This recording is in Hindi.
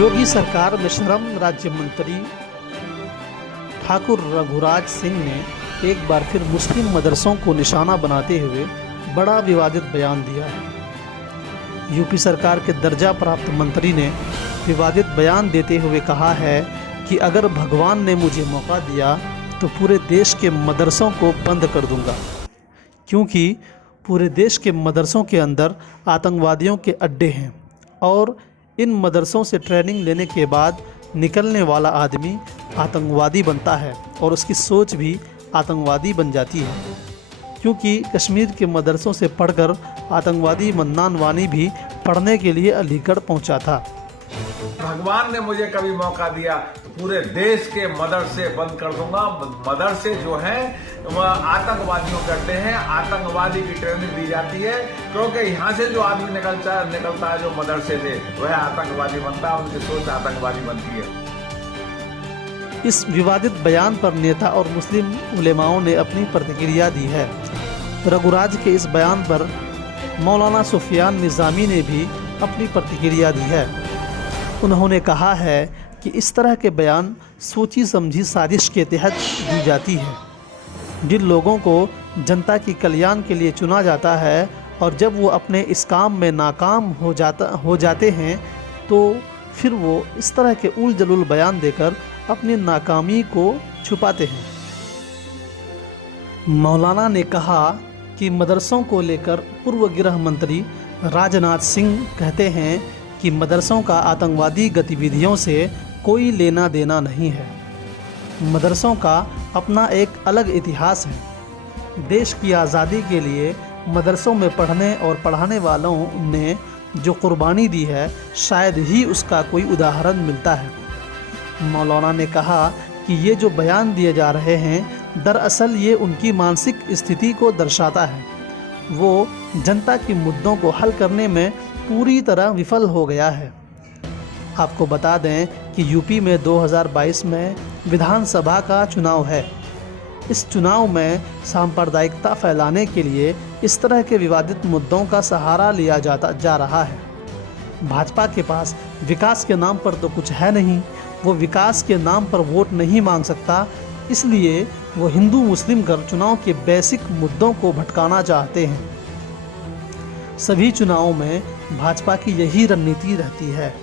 योगी सरकार में श्रम राज्य मंत्री ठाकुर रघुराज सिंह ने एक बार फिर मुस्लिम मदरसों को निशाना बनाते हुए बड़ा विवादित बयान दिया है। यूपी सरकार के दर्जा प्राप्त मंत्री ने विवादित बयान देते हुए कहा है कि अगर भगवान ने मुझे मौका दिया तो पूरे देश के मदरसों को बंद कर दूंगा, क्योंकि पूरे देश के मदरसों के अंदर आतंकवादियों के अड्डे हैं और इन मदरसों से ट्रेनिंग लेने के बाद निकलने वाला आदमी आतंकवादी बनता है और उसकी सोच भी आतंकवादी बन जाती है, क्योंकि कश्मीर के मदरसों से पढ़कर आतंकवादी मन्नान वानी भी पढ़ने के लिए अलीगढ़ पहुंचा था। भगवान ने मुझे कभी मौका दिया तो पूरे देश के मदरसे बंद कर दूंगा। मदरसे जो हैं वह आतंकवादियों के अड्डे हैं, आतंकवादी की ट्रेनिंग दी जाती है, क्योंकि यहाँ से जो आदमी निकलता है जो मदरसे से वह आतंकवादी बनता है, उनकी सोच आतंकवादी बनती है। इस विवादित बयान पर नेता और मुस्लिम उलेमाओं ने अपनी प्रतिक्रिया दी है। रघुराज के इस बयान पर मौलाना सुफियान निज़ामी ने भी अपनी प्रतिक्रिया दी है। उन्होंने कहा है कि इस तरह के बयान सोची समझी साजिश के तहत दी जाती है। जिन लोगों को जनता की कल्याण के लिए चुना जाता है और जब वो अपने इस काम में नाकाम हो जाते हैं तो फिर वो इस तरह के उल जलूल बयान देकर अपनी नाकामी को छुपाते हैं। मौलाना ने कहा कि मदरसों को लेकर पूर्व गृह मंत्री राजनाथ सिंह कहते हैं कि मदरसों का आतंकवादी गतिविधियों से कोई लेना देना नहीं है। मदरसों का अपना एक अलग इतिहास है। देश की आज़ादी के लिए मदरसों में पढ़ने और पढ़ाने वालों ने जो कुर्बानी दी है, शायद ही उसका कोई उदाहरण मिलता है। मौलाना ने कहा कि ये जो बयान दिए जा रहे हैं, दरअसल ये उनकी मानसिक स्थिति को दर्शाता है। वो जनता के मुद्दों को हल करने में पूरी तरह विफल हो गया है। आपको बता दें कि यूपी में 2022 में विधानसभा का चुनाव है। इस चुनाव में सांप्रदायिकता फैलाने के लिए इस तरह के विवादित मुद्दों का सहारा लिया जा रहा है। भाजपा के पास विकास के नाम पर तो कुछ है नहीं, वो विकास के नाम पर वोट नहीं मांग सकता, इसलिए वो हिंदू मुस्लिम कर चुनाव के बेसिक मुद्दों को भटकाना चाहते हैं। सभी चुनावों में भाजपा की यही रणनीति रहती है।